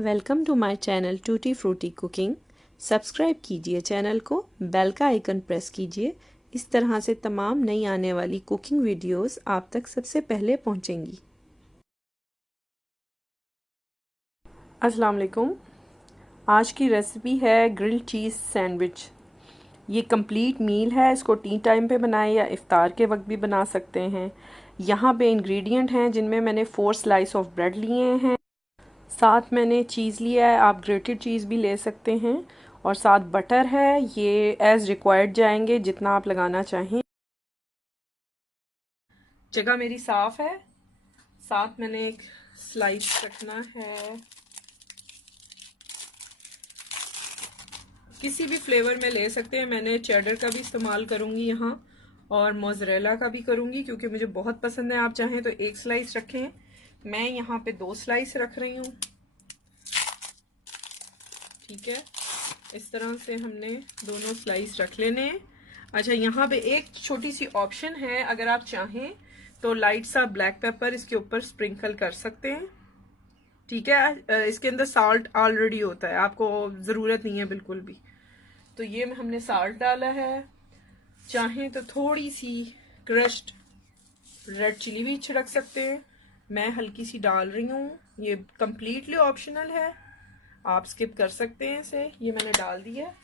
Welcome to my channel tutti frutti cooking. Subscribe कीजिए channel को, bell का icon press कीजिए। इस तरह से तमाम नई आने वाली कुकिंग वीडियोस आप तक सबसे पहले पहुंचेंगी। अस्सलाम वालेकुम। आज की रेसिपी है ग्रिल्ड चीज़ सैंडविच। ये कंप्लीट मील है। इसको टी टाइम पे बनाएं या इफ्तार के वक्त भी बना सकते हैं। यहाँ पे इंग्रेडिएंट हैं जिनमें मैंने 4 स्लाइस ऑफ ब्रेड लिए हैं, साथ मैंने चीज़ लिया है, आप ग्रेटेड चीज़ भी ले सकते हैं, और साथ बटर है। ये एज़ रिक्वायर्ड जाएंगे, जितना आप लगाना चाहें। जगह मेरी साफ़ है। साथ मैंने एक स्लाइस रखना है। किसी भी फ्लेवर में ले सकते हैं। मैंने चेडर का भी इस्तेमाल करूँगी यहाँ, और मोज़रेला का भी करूँगी क्योंकि मुझे बहुत पसंद है। आप चाहें तो एक स्लाइस रखें, मैं यहाँ पे 2 स्लाइस रख रही हूँ। ठीक है, इस तरह से हमने दोनों स्लाइस रख लेने हैं। अच्छा, यहाँ पे एक छोटी सी ऑप्शन है, अगर आप चाहें तो लाइट सा ब्लैक पेपर इसके ऊपर स्प्रिंकल कर सकते हैं। ठीक है, इसके अंदर साल्ट ऑलरेडी होता है, आपको ज़रूरत नहीं है बिल्कुल भी। तो ये हमने साल्ट डाला है। चाहें तो थोड़ी सी क्रश्ड रेड चिली भी छिड़क सकते हैं, मैं हल्की सी डाल रही हूँ। ये कम्प्लीटली ऑप्शनल है, आप स्किप कर सकते हैं इसे। ये मैंने डाल दिया है,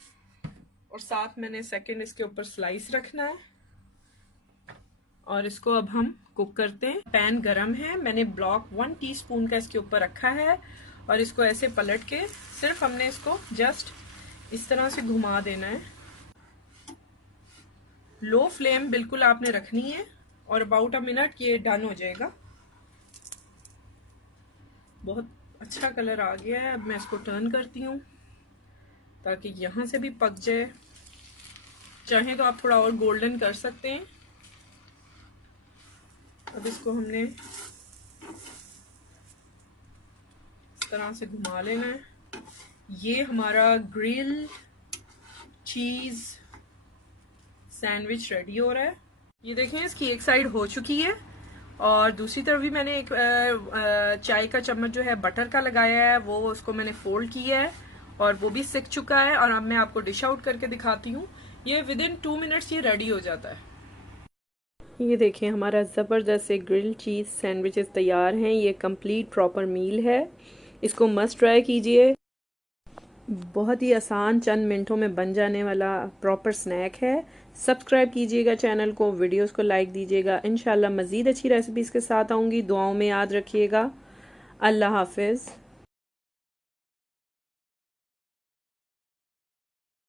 और साथ मैंने सेकंड इसके ऊपर स्लाइस रखना है, और इसको अब हम कुक करते हैं। पैन गरम है, मैंने ब्लॉक 1 टीस्पून का इसके ऊपर रखा है, और इसको ऐसे पलट के सिर्फ हमने इसको जस्ट इस तरह से घुमा देना है। लो फ्लेम बिल्कुल आपने रखनी है, और अबाउट अ मिनट ये डन हो जाएगा। बहुत अच्छा कलर आ गया है। अब मैं इसको टर्न करती हूँ ताकि यहाँ से भी पक जाए। चाहें तो आप थोड़ा और गोल्डन कर सकते हैं। अब इसको हमने इस तरह से घुमा लेना है। ये हमारा ग्रिल चीज़ सैंडविच रेडी हो रहा है। ये देखें, इसकी एक साइड हो चुकी है, और दूसरी तरफ भी मैंने एक चाय का चम्मच जो है बटर का लगाया है, वो उसको मैंने फोल्ड किया है, और वो भी सिक चुका है। और अब मैं आपको डिश आउट करके दिखाती हूँ। ये विदिन 2 मिनट्स ये रेडी हो जाता है। ये देखें, हमारा ज़बरदस्त से ग्रिल्ड चीज़ सैंडविचेस तैयार हैं। ये कंप्लीट प्रॉपर मील है, इसको मस्ट ट्राई कीजिए। बहुत ही आसान, चंद मिनटों में बन जाने वाला प्रॉपर स्नैक है। सब्सक्राइब कीजिएगा चैनल को, वीडियोस को लाइक दीजिएगा। इंशाल्लाह मज़ीद अच्छी रेसिपीज़ के साथ आऊँगी। दुआओं में याद रखिएगा। अल्लाह हाफिज़।